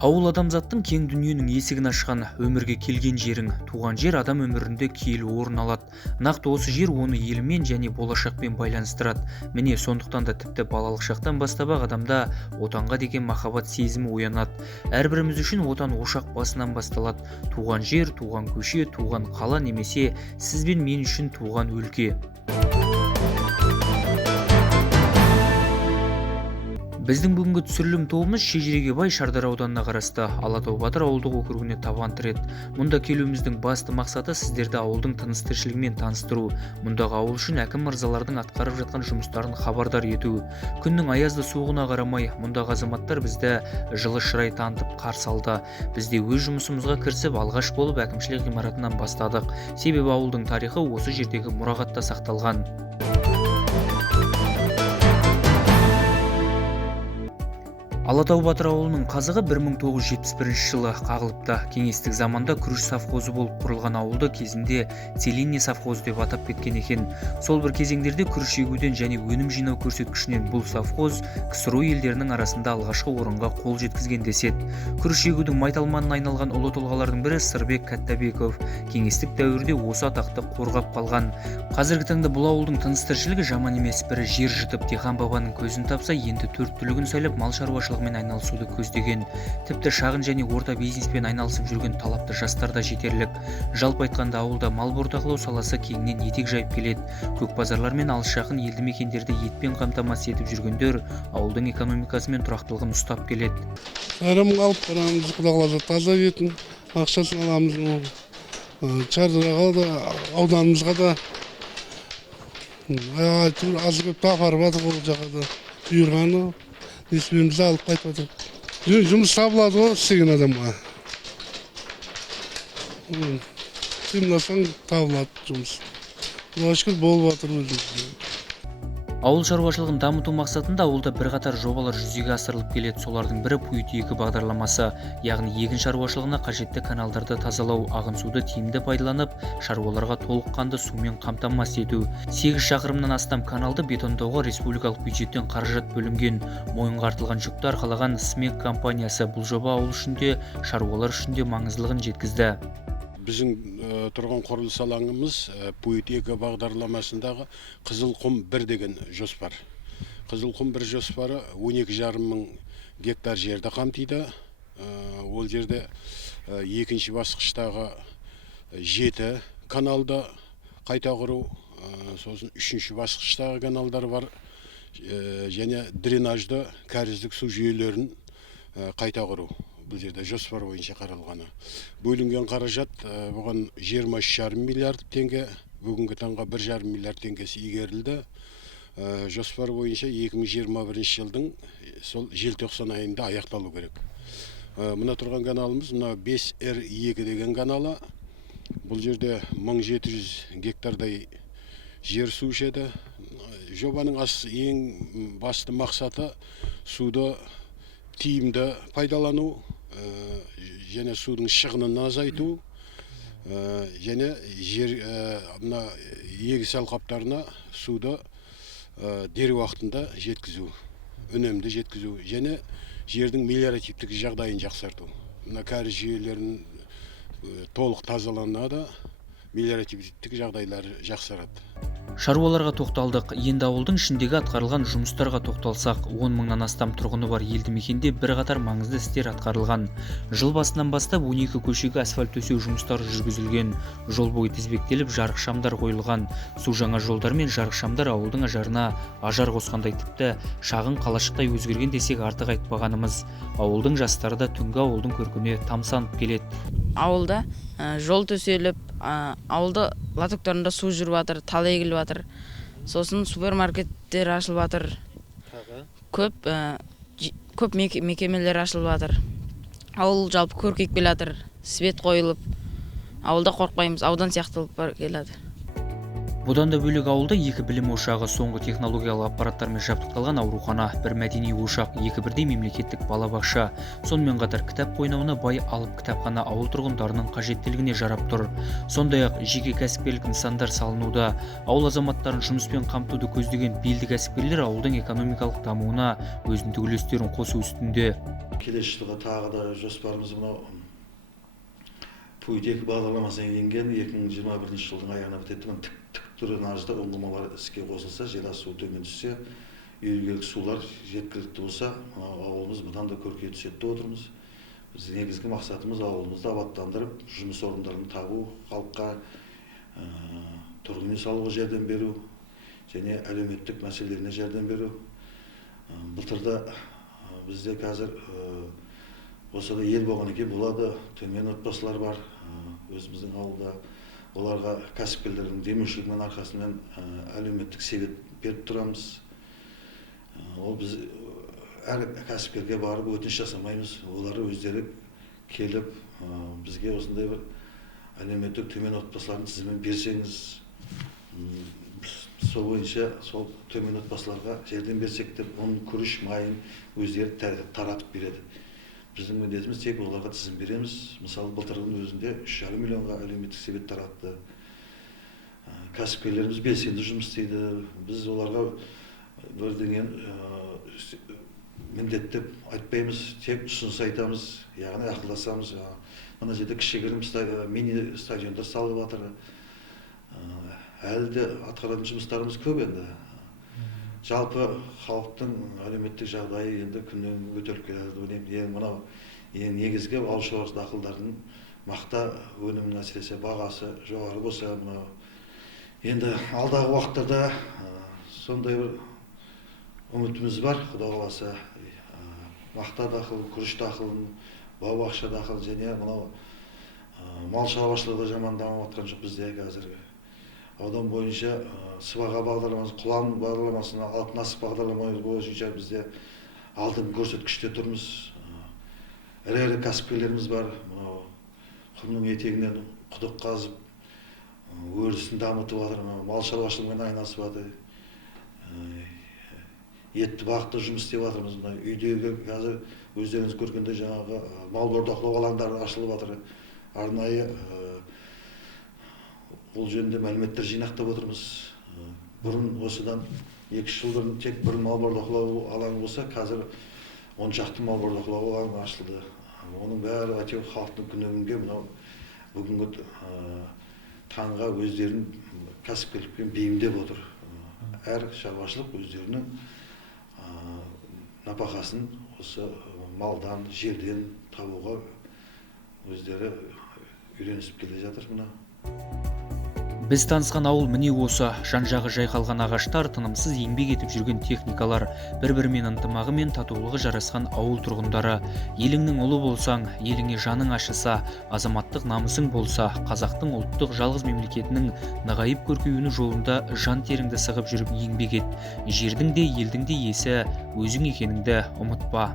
Ауыл адамзаттың кең дүниенің есігін ашқан, өмірге келген жерің. Туған жер адам өмірінде киелі орын алады. Нақты осы жер оны елмен және болашақпен байланыстырады. Міне сондықтан да тіпті балалық шақтан бастап-ақ адамда отанға деген махаббат сезімі оянады. Әрбіріміз үшін отан ошақ басынан басталады. Туған жер, туған көше, туған қала немесе сіз бен мен үшін туған өлке. Біздің бүгінгі түсірілім тобымыз Шежіреге бай Шардара ауданына қарасты Алатау Батыр ауылдық округіне табан тіреді. Мұнда келуіміздің басты мақсаты сіздерді ауылдың тыныс-тіршілігімен таныстыру. Мұндағы ауыл үшін әкім мырзалардың атқарып жатқан жұмыстарын хабардар ету. Күннің аязды суығына қарамай, мұндағы азаматтар бізді жылы шырай танытып қарсы алды. Біз де өз жұмысымызға кірісіп, алғаш болып әкімшілік ғимаратынан бастадық. Себебі ауылдың тарихы осы жердегі мұрағатта сақталған. Алатау Батыр ауылының қазығы 1971 жылы қағылыпты. Кеңестік заманда күріш совхозы болып құрылған ауылды кезінде Целинный совхозы деп атап кеткен екен. Сол бір кезеңдерде күріш егуден және өнім жинау көрсеткішінен бұл совхоз КСРО елдерінің арасында алғашқы орынға қол жеткізген деседі. Күріш егудің майталманына айналған ұлы тұлғалардың бірі Сырбек Кәттәбеков. Кеңестік дәуірде осы атақты қорғап қалған. Қазіргі таңда бұл ауылдың тыныс-тіршілігі жаман емес, бірі жер жытып диқан бабаның көзін тапса, енді төрт түлігін сайлап мал шаруашылығымен айналысуды көздеген. Тіпті шағын және орта бизнеспен айналысып жүрген талапты жастар да жетерлік. Жалпы айтқанда ауылда мал бордақылау саласы кеңінен етек жайып келеді. Көк базарлар мен алыс жақын елді мекендерді етпен қамтамасыз етіп жүргендер ауылдың экономикасы мен тұрақтылығын ұстап келеді. Әрім қалып барамыз, Құда қаласа таза етін, ақшасын аламыз. Шардараға да, ауданымызға да азы көп апарып жатыр ол жаққа да. Бұйырғаны несібемізді алып қайтып жатыр. Жұмыс табылады ғой істеген адамға. Қимылдасаң табылады жұмыс. Құдайға шүкір болып жатыр өзімізде. Ауыл шаруашылығын дамыту мақсатында ауылда бірқатар жобалар жүзеге асырылып келеді. Солардың бірі Пұйт 2 бағдарламасы, яғни егін шаруашылығына қажетті каналдарды тазалау, ағын суды тиімді пайдаланып, шаруаларға толыққанды сумен қамтамасыз ету. 8 шақырымнан астам каналды бетондауға республикалық бюджеттен қаражат бөлінген. Мойынға артылған жүкті арқалаған СМЕК компаниясы бұл жоба ауыл үшін де, шаруалар үшін де маңыздылығын жеткізді. Біздің тұрған құрылыс алаңымыз Пұйт 2 бағдарламасындағы Қызылқұм 1 деген жоспар. Қызылқұм 1 жоспары 12,5 мың гектар жерді қамтиды. Ол жерде екінші басқыштағы 7 каналды қайта құру, сосын 3-ші басқыштағы каналдар бар, және дренажды кәріздік су жүйелерін қайта құру. Бұл жерде жоспар бойынша қаралғаны. Бөлінген қаражат бұған 23,5 миллиард теңге, бүгінгі таңға 1,5 миллиард теңгесі игерілді. Жоспар бойынша 2021 жылдың сол желтоқсан айында аяқталу керек. Мына тұрған каналымыз 5R2 деген каналы. Бұл жерде 1700 гектардай жер су ішеді. Жобаның ең басты мақсаты суды тиімді пайдалану, және судың шығынын азайту, және егіс алқаптарына суды дер уақытында жеткізу, үнемді жеткізу, және жердің мелиоративтік жағдайын жақсарту. Мына кәріз жүйелерін толық тазаланады, мелиоративтік жағдайлары жақсарады. Шаруаларға тоқталдық. Енді ауылдың ішіндегі атқарылған жұмыстарға тоқталсақ, 10 мыңнан астам тұрғыны бар елді мекенде бірқатар маңызды істер атқарылған. Жыл басынан бастап 12 көшеге асфальт төсеу жұмыстары жүргізілген. Жол бойы тізбектеліп, жарық шамдар қойылған. Су жаңа жолдар мен жарық шамдар ауылдың ажарына ажар қосқандай, тіпті шағын қалашықтай өзгерген десек артық айтпағанымыз. Ауылдың жастары да түнгі ауылдың көркіне тамсанып келеді. Ауылда жол төселіп, ауылда лотоктарында су жүріп жатыр, тал егіліп жатыр. Сосын супермаркеттер ашылып жатыр. Көп мекемелер ашылып жатыр. Ауыл жалпы көркейіп келе жатыр, свет қойылып. Ауылда қорқпаймыз, аудан сияқтылып келеді. Бұдан да бөлек ауылда 2 білім ошағы, соңғы технологиялық аппараттармен жабдықталған аурухана, 1 мәдени ошақ, 2 бірдей мемлекеттік балабақша, сонымен қатар кітап қойнауына бай алып кітапхана ауыл тұрғындарының қажеттілігіне жарап тұр. Сондай-ақ жеке кәсіпкерлік нысандар салынуда. Ауыл азаматтарын жұмыспен қамтуды көздеген белді кәсіпкерлер ауылдың экономикалық дамуына өзіндік үлестерін қосу үстінде. Келесі жылға тағы да жоспарымыз мынау Пуйдек бағдарламасына енген 2021 жылдың аяғына бітетін тік дренажды ұңғымалар іске қосылса, жер асты су төмен түссе, үйілгелік сулар жеткілікті болса, ауылымыз бұдан да көркейе түседі деп отырмыз. Біз негізгі мақсатымыз ауылымызды абаттандырып, жұмыс орындарын табу, халыққа тұрғын үй салуға жәрдем беру және әлеуметтік мәселелеріне жәрдем беру. Былтырда бізде қазір осыда ел болған екен, болады төмен отбасылар бар өзіміздің ауылда. Оларға кәсіпкерлердің демеушілігінің арқасымен әлеуметтік себет беріп тұрамыз. Ол біз әр кәсіпкерге барып өтініш жасамаймыз. Олар өздері келіп бізге осындай бір әлеуметтік төмен отбасылардың тізімін берсеңіз, сол бойынша сол төмен отбасыларға жәрдем берсек деп, оның күріш майын өздері таратып береді. Біздің міндетіміз тек оларға тізім береміз. Мысалы, былтырдың өзінде 3,5 миллионға әлеуметтік себет таратты. Кәсіпкерлеріміз белсенді жұмыс істейді. Біз оларға бірдеңен міндеттеп айтпаймыз, тек ұсыныс айтамыз, яғни ақылдасамыз. Мына жерде кішігірім мини стадиондар салып жатыр. Әлі де атқаратын жұмыстарымыз көп енді. Жалпы халықтың әлеуметтік жағдайы енді күннен көтеріліп келеді. Мынау негізгі ауыл шаруашылық дақылдарының мақта өнімінің әсіресе бағасы жоғары болса, мынау енді алдағы уақыттарда сондай бір үмітіміз бар. Құда қаласа мақта дақыл, күріш дақылын, бау-бақша дақылын және мынау мал шаруашылығы да жаман дамып жатқан жоқ бізде қазіргі. Аудан бойынша сыбаға бағдарламасы, құлан бағдарламасына, алтын асық бағдарламасы бойынша бізде алдыңғы көрсеткіште тұрмыз. Ірі кәсіпкерлеріміз бар. Құмның етегінен құдық қазып, өрісін дамытып жатыр, мал шаруашылығымен айналысып жатыр. Етті бақытты жұмыс істеп жатырмыз. Үйдегі қазір өздеріңіз көргенде жаңағы мал бордақылау алаңдары ашылып жатыр. Арнайы бұл жөнінде мәліметтер жинақтап отырмыз. Бұрын осыдан 2 жыл бұрын тек бір мал бордақылау алаңы болса, қазір 10 шақты мал бордақылау алаңы ашылды. Оның бәрі әйтеуір халықтың күнөмінге мынау бүгінгі таңға өздерін кәсіпкерлікпен бейімдеп отыр. Әр шаруашылық өздерінің нәпақасын осы малдан, жерден табуға өздері үйренісіп келе жатыр мына. Біз танысқан ауыл міне осы. Жан-жағы жайқалған ағаштар, тынымсыз еңбек етіп жүрген техникалар, бір-бірімен ынтымағы мен татулығы жарасқан ауыл тұрғындары. Еліңнің ұлы болсаң, еліңе жаның ашыса, азаматтық намысың болса, қазақтың ұлттық жалғыз мемлекетінің нығайып көркеюі жолында жан теріңді сығып жүріп еңбек ет. Жердің де, елдің де иесі өзің екеніңді ұмытпа.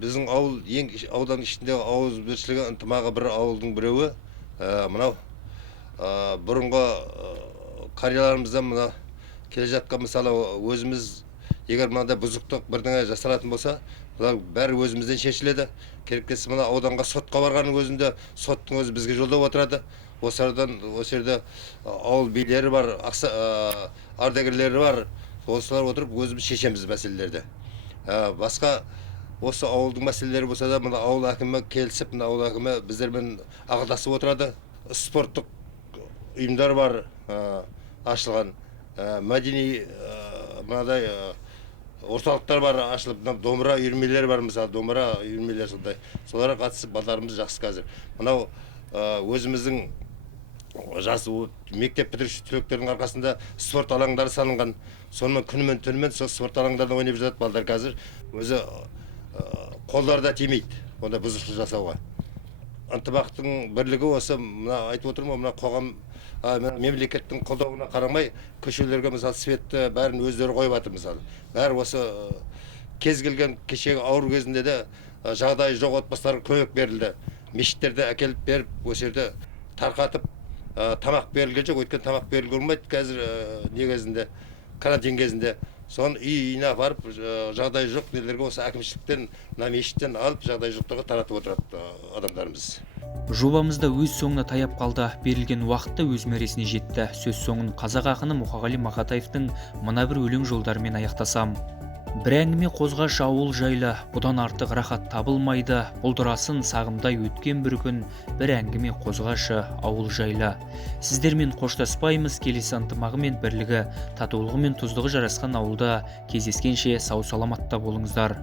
Біздің ауыл ең аудан ішінде ауызбіршілігі ынтымағы бір ауылдың біреуі мынау. Бұрынғы қарияларымыздан мына келе жатқан мысалы өзіміз егер мынандай бұзықтық бірдеңе жасалатын болса, бұлар бәрі өзімізден шешіледі. Керектесі мына ауданға сотқа барғанның өзінде соттың өзі бізге жолдап отырады. Осы жерде ауыл билері бар, ардагерлері бар. Осылар отырып өзіміз шешеміз мәселелерді. Басқа осы ауылдың мәселелері болса да мына ауыл әкімі келісіп, мына ауыл әкімі біздермен ақылдасып отырады. Спорттық ұйымдар бар ашылған, мәдени мынадай орталықтар бар ашылып, домбыра үйірмелері бар, мысалы домбыра үйірмелері сондай. Соларға қатысып балаларымыз жақсы қазір. Мынау өзіміздің жас мектеп бітіруші түлектердің арқасында спорт алаңдары салынған. Сонымен күнімен түнімен сол спорт алаңдарында ойнап жатады балалар қазір. Өзі қолдары да тимейді онда бұзушылық жасауға. Ынтымақтың бірлігі осы, мына айтып отырмын, мына қоғам мемлекеттің қолдауына қарамай көшелерге мысалы светті бәрін өздері қойып жатыр мысалы. Бәрі осы кез келген кешегі ауыр кезінде де жағдайы жоқ отбасыларға көмек берілді. Мешіттерде әкеліп беріп, осы жерде тарқатып тамақ берілген жоқ. Өйткені тамақ берілге болмайды қазір не кезінде, карантин кезінде. Соны үйіне барып, жағдай жоқ нелерге осы әкімшіліктен, мына мешіттен алып, жағдай жоқтарға таратып отырады адамдарымыз. Жобамызда өз соңына таяп қалды. Берілген уақытта өз мәресіне жетті. Сөз соңын қазақ ақыны Мұқағали Мақатаевтың мына бір өлең жолдарымен аяқтасам. Бір әңгіме қозғаш ауыл жайлы, бұдан артық рахат табылмайды. Бұлдырасын сағымдай өткен бір күн, бір әңгіме қозғашы ауыл жайлы. Сіздермен қоштаспаймыз, келесі ынтымағы мен бірлігі, татулығы мен тұздығы жарасқан ауылда кездескенше сау саламатта болыңыздар.